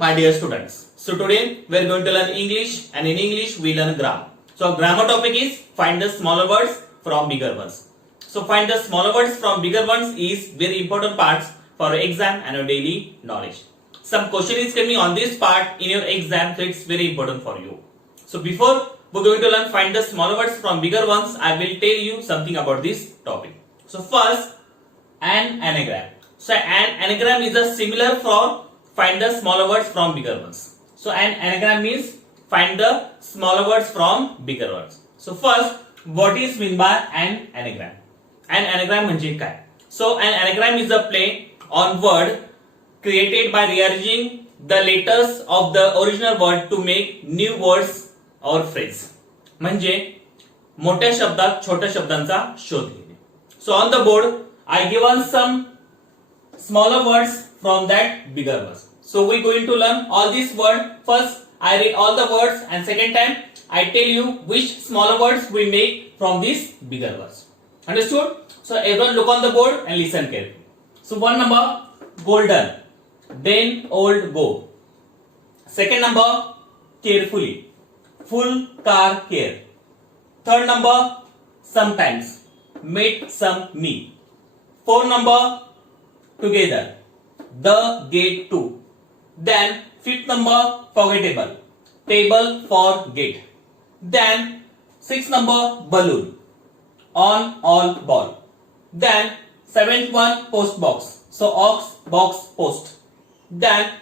my dear students. So today we are going to learn English, and in English we learn grammar. So our grammar topic is find the smaller words from bigger ones. So find the smaller words from bigger ones is very important parts for your exam and your daily knowledge. Some question is coming on this part in your exam, so it's very important for you. So before we're going to learn find the smaller words from bigger ones, I will tell you something about this topic. So first, an anagram. So an anagram is a similar for find the smaller words from bigger ones. So an anagram means find the smaller words from bigger words. So first, what is mean by an anagram? An anagram म्हणजे काय? So an anagram is a play on word created by rearranging the letters of the original word to make new words or phrase. म्हणजे मोठ्या शब्दात छोट्या शब्दांचा शोध घेणे. So on the board I given some smaller words from that bigger words. So we going to learn all these words. First I read all the words and second time I tell you which smaller words we make from these bigger words. Understood? So everyone look on the board and listen carefully. So one number golden, then old go. Second number carefully, full car care. Third number sometimes, meet some me. Fourth number together, the gate to. Then fifth number forgettable, table for gate. Then sixth number balloon, on all ball. Then seventh one post box, so ox box post. Then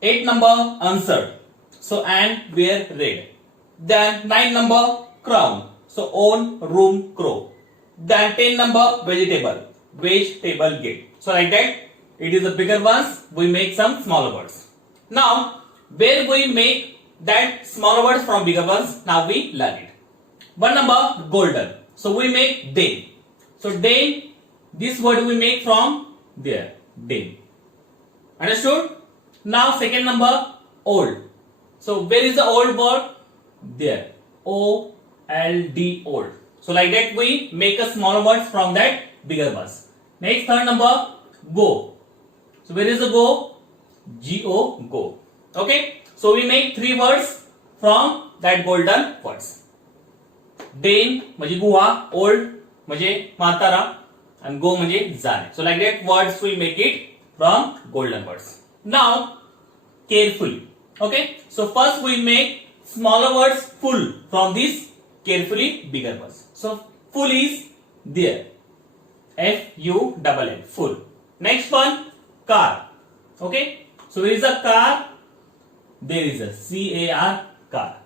eighth number answered, so and where red. Then ninth number crown, so own room crow. Then 10 number vegetable, vegetable gate. So like that, it is the bigger ones, we make some smaller words. Now where we make that smaller words from bigger ones, now we learn it. One number golden, so we make den. So den, this word we make from there, den. Understood? Now second number old. So where is the old word? There, O-L-D, old. So like that we make a smaller words from that bigger words. Next third number go. So where is the go? G-O, go. Okay. So we make three words from that golden words. Den म्हणजे गुहा, old म्हणजे म्हातारा, and go म्हणजे जाणे. So like that words we make it from golden words. Now carefully. Okay. So first we make smaller words full from these carefully bigger words. So full is there, F-U-L-L, full. Next one car. Okay. So where is a car? There is a C-A-R, car.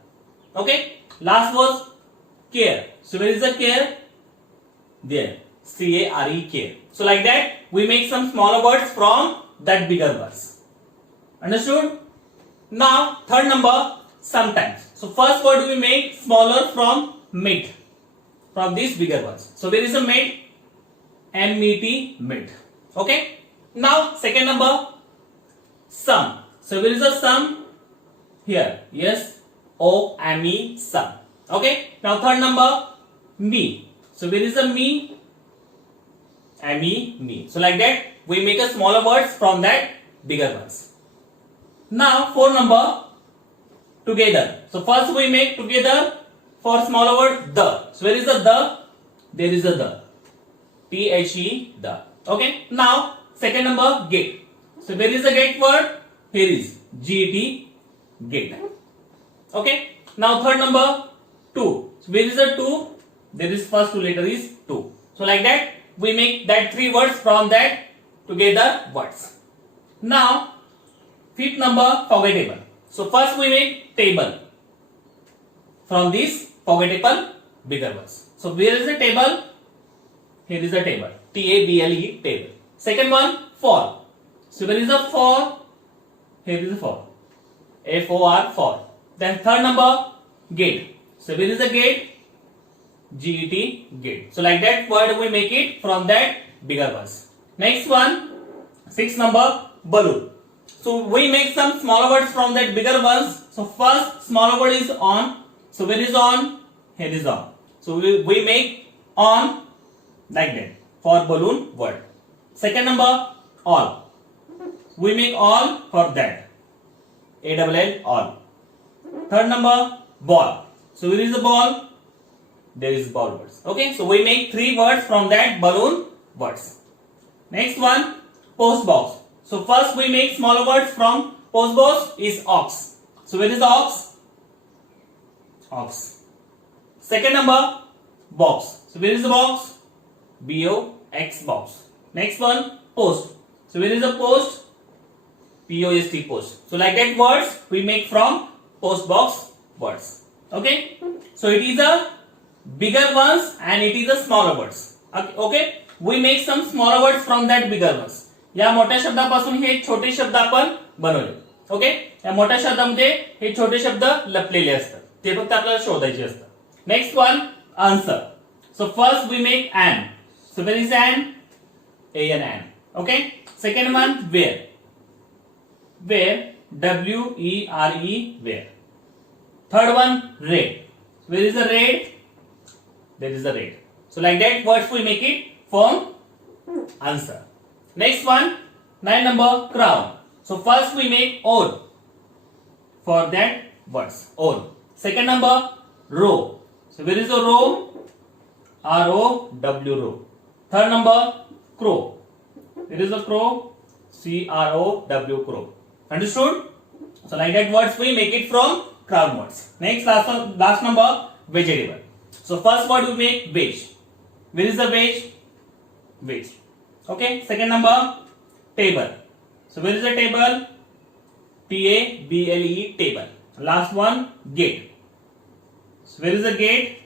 Okay. Last was care. So where is the care? There, C-A-R-E, care. So like that we make some smaller words from that bigger words. Understood? Now third number sometimes. So first word we make smaller from meet, from these bigger words. So where is a meet? M-E-T, meet. Okay. Now second number sum. So where is the sum? Here, yes, O-M-E, sum. Okay. Now third number me. So where is the me? M-E, me. So like that we make a smaller words from that bigger ones. Now fourth number together. So first we make together for smaller word the. So where is the the? There is a the. T-H-E, the. Okay. Now second number gate. So where is the gate word? Here is G-E-T, gate. Okay. Now third number two. So where is the two? There is first two letter is two. So like that we make that three words from that together words. Now fifth number forgettable. So first we make table from this forgettable bigger words. So where is the table? Here is the table, T-A-B-L-E, table. Second one for. So where is the for? Here is the for, F-O-R, for. Then third number gate. So where is the gate? G-E-T, gate. So like that word we make it from that bigger words. Next one, sixth number balloon. So we make some smaller words from that bigger ones. So first smaller word is on. So where is on? Here is on. So we make on like that for balloon word. Second number all. We make all for that. A-double-L, all. Third number, ball. So where is the ball? There is ball words. Okay, so we make 3 words from that balloon words. Next one, post box. So first we make smaller words from post box is ox. So where is the ox? Ox. Second number, box. So where is the box? B-O-X, box. Next one, post. So where is the post? P-O-S-T, post. So like that words we make from post box words. Okay. So it is a bigger ones and it is a smaller words. Okay. We make some smaller words from that bigger ones. या मोठ्या शब्दापासून हे छोटे शब्द आपण बनवले. Okay. या मोठ्या शब्दामध्ये हे छोटे शब्द लपलेले असतात. ते फक्त आपल्याला शोधायचे असतात. Next one, answer. So first we make an. So where is an? A-N. Okay. Second one, where. Where, W-E-R-E, where. Third one, red. Where is the red? There is the red. So like that words we make it from answer. Next one, 9 number, crown. So first we make own for that words, own. Second number, row. So where is the row? R-O-W, row. Third number, crow. Where is the crow? C-R-O-W, crow. Understood? So like that words we make it from crown words. Next, last number, vegetable. So first word we make veg. Where is the veg? Veg. Okay. Second number, table. So where is the table? T-A-B-L-E, table. Last one, gate. So where is the gate?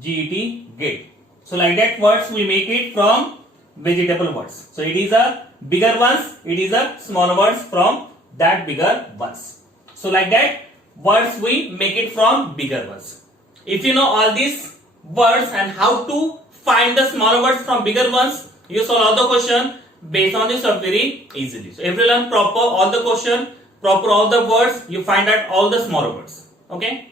G-E-T, gate. So like that words we make it from vegetable words. So it is a bigger ones, it is a smaller words from that bigger ones. So like that words we make it from bigger ones. If you know all these words and how to find the smaller words from bigger ones, you solve all the question based on this very easily. So if you learn proper all the question, proper all the words, you find out all the smaller words. Okay.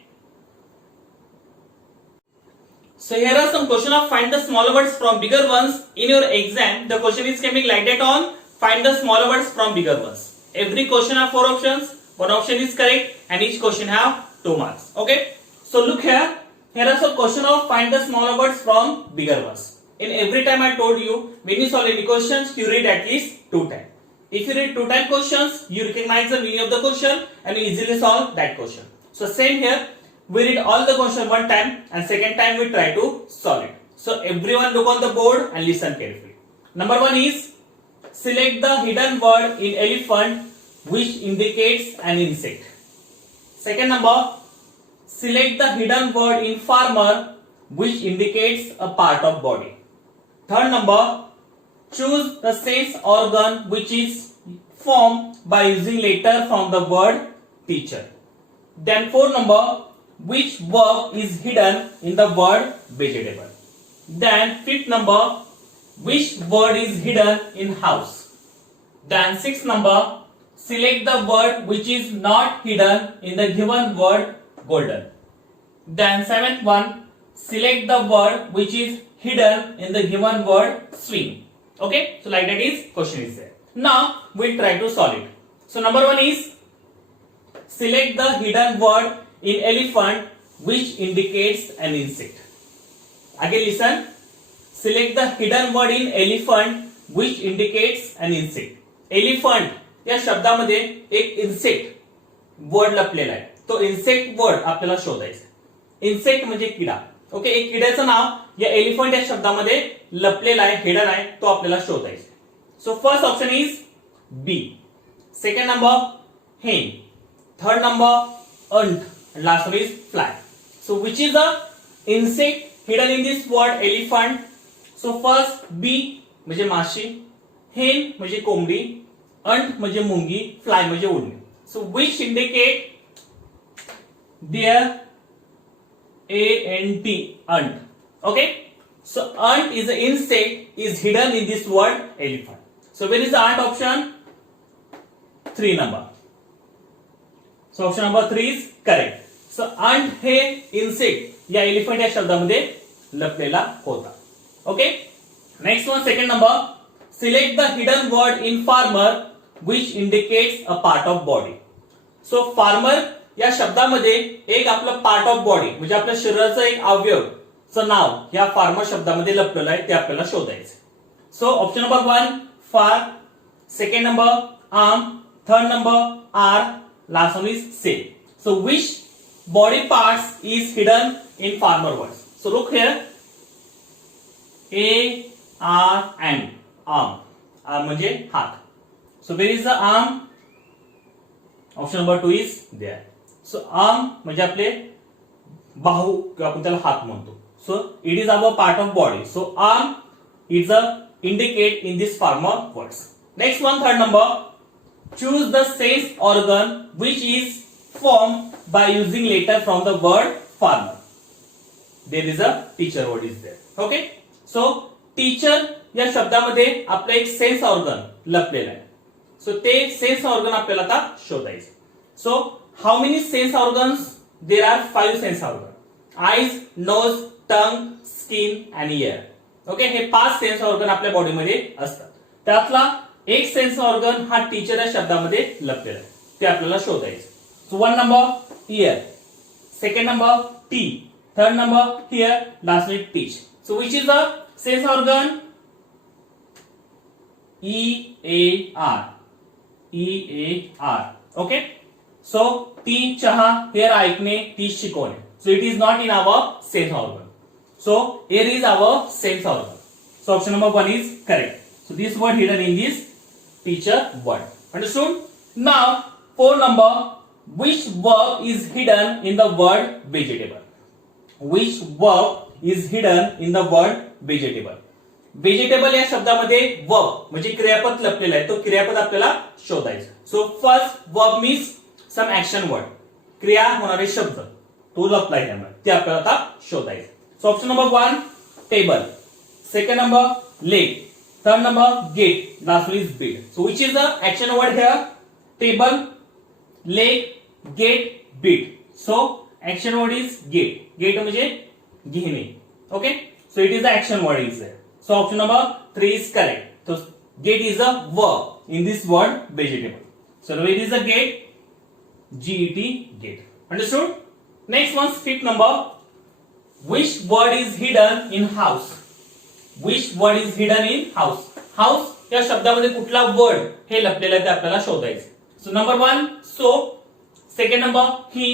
So here are some question of find the smaller words from bigger ones. In your exam, the question is coming like that on find the smaller words from bigger ones. Every question have 4 options. One option is correct and each question have 2 marks. Okay. So look here. Here are some question of find the smaller words from bigger ones. In every time I told you, when you solve any questions, you read at least 2 times. If you read 2 times questions, you recognize the meaning of the question and you easily solve that question. So same here, we read all the question 1 time and second time we try to solve it. So everyone look on the board and listen carefully. Number 1 is select the hidden word in elephant which indicates an insect. Second number, select the hidden word in farmer which indicates a part of body. Third number, choose the sense organ which is formed by using letter from the word teacher. Then fourth number, which verb is hidden in the word vegetable. Then fifth number, which word is hidden in house. Then sixth number, select the word which is not hidden in the given word golden. Then seventh one, select the word which is hidden in the given word swing. Okay, so like that is question is there. Now we'll try to solve it. So number 1 is select the hidden word in elephant which indicates an insect. Again listen. Select the hidden word in elephant which indicates an insect. Elephant या शब्दामध्ये एक insect word लपलेला आहे. तो insect word आपल्याला शोधायचा. Insect म्हणजे किडा. ओके, एक किड्याचं नाव या एलिफंट या शब्दामध्ये लपलेला आहे, हिडन आहे, तो आपल्याला शोधायचा. So first option is bee. Second number hen. Third number ant. And last one is fly. So which is the insect hidden in this word elephant? So first B म्हणजे माशी, hen म्हणजे कोंबडी, ant म्हणजे मुंगी, fly म्हणजे उडणे. So which indicate there ant, ant. Okay. So ant is the insect is hidden in this word elephant. So where is the ant option? 3 number. So option number 3 is correct. So ant hey insect या elephant या शब्दामध्ये लपलेला होता. Okay. Next one, second number. Select the hidden word in farmer which indicates a part of body. So farmer या शब्दामध्ये एक आपलं part of body म्हणजे आपल्या शरीराचं एक अवयवचं नाव या फार्मर शब्दामध्ये लपलेलं आहे ते आपल्याला शोधायचं. So option number 1 far, second number arm, third number are, last one is say. So which body parts is hidden in farmer words? So look here, A, R and arm. Arm म्हणजे हात. So where is the arm? Option number 2 is there. So arm म्हणजे आपले बाहू किंवा आपण त्याला हात म्हणतो. So it is our part of body. So arm is a indicate in this farmer words. Next one, third number. Choose the sense organ which is formed by using letter from the word farmer. There is a teacher word is there. Okay. So teacher या शब्दामध्ये आपलं एक sense organ लपलेलं आहे. सो ते sense organ आपल्याला आता शोधायचं. So how many sense organs? There are 5 sense organ. Eyes, nose, tongue, skin and ear. Okay, हे 5 सेन्स ऑर्गन आपल्या बॉडीमध्ये असतात. त्यातला एक सेन्स ऑर्गन हा टीचर या शब्दामध्ये लपलेला आहे, ते आपल्याला शोधायचं. So 1 number ear, second number teeth, third number here, lastly teeth. So which is the sense organ? E-A-R. E-A-R. Okay. So T चहा, here ऐकणे, teeth शिकवणे. So it is not in our sense organ. So here is our sense organ. So option number 1 is correct. So this word hidden in this teacher word. Understood? Now 4 number. Which verb is hidden in the word vegetable? Which verb is hidden in the word vegetable? Vegetable या शब्दामध्ये verb म्हणजे क्रियापद लपलेला आहे, तो क्रियापद आपल्याला शोधायचा. So first verb means some action word, क्रिया होणारे शब्द तो लपलाय त्यामध्ये, ते आपल्याला आता शोधायचं. So option number 1 table, second number leg, third number get, last one is bed. So which is the action word here? Table, leg, gate, beat. So action word is gate. Gate म्हणजे घेणे. Okay. So it is the action word is there. So option number 3 is correct. So gate is a verb in this word vegetable. So where is the gate? G-E-T, gate. Understood? Next one, fifth number. Which word is hidden in house? Which word is hidden in house? House या शब्दामध्ये कुठला word हे लपलेला आहे ते आपल्याला शोधायचं. So number 1 soap, second number he,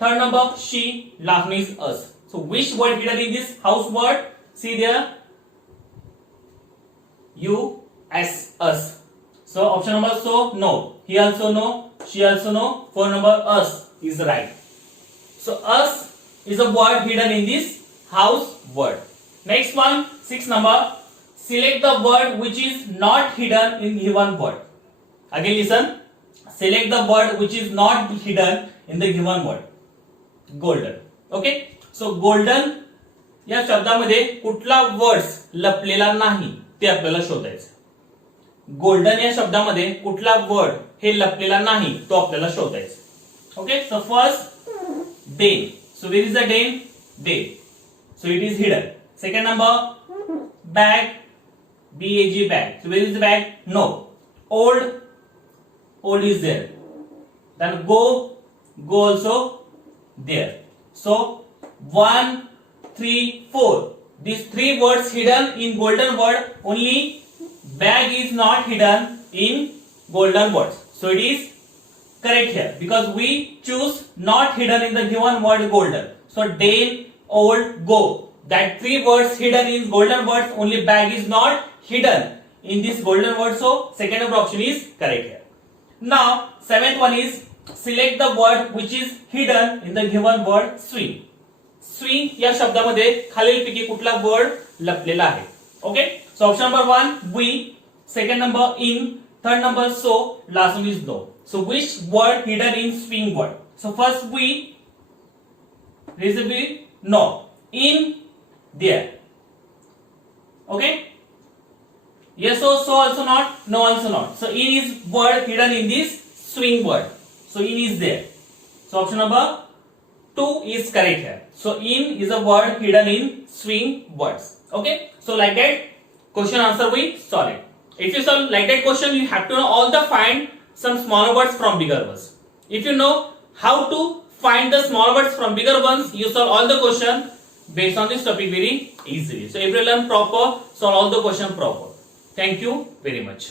third number she, last one is us. So which word hidden in this house word? See there, you, s, us. So option number so no, he also no, she also no. For number us is right. So us is a word hidden in this house word. Next one, 6 number. Select the word which is not hidden in given word. Again listen. Select the word which is not hidden in the given word. Golden. Okay. So golden या शब्दामध्ये कुठला words लपलेला नाही ते आपल्याला शोधायचं. Golden या शब्दामध्ये कुठला वर्ड हे लपलेला नाही तो आपल्याला शोधायचा. Okay. So first den. So where is the den? Day. So it is hidden. Second number bag, B-A-G, bag. So where is the bag? No. Old, old is there. Then go also there. So 1, 3, 4. These 3 words hidden in golden word. Only bag is not hidden in golden words. So it is correct here because we choose not hidden in the given word golden. So day, old, go. That 3 words hidden in golden words. Only bag is not hidden in this golden word. So second number option is correct here. Now 7th one is select the word which is hidden in the given word swing. Swing या शब्दामध्ये खालीलपैकी कुठला word लपलेला आहे? Okay. So option number 1 we, second number in, third number so, last one is no. So which word hidden in swing word? So first we, there is a be no, in, there. Okay. Yes, so also not, no also not. So in is word hidden in this swing word. So in is there. So option number 2 is correct here. So in is a word hidden in swing words. Okay. So like that question answer we solve it. If you solve like that question, you have to know all the find some smaller words from bigger words. If you know how to find the small words from bigger ones, you solve all the question based on this topic very easily. So everyone proper, solve all the question proper. Thank you very much.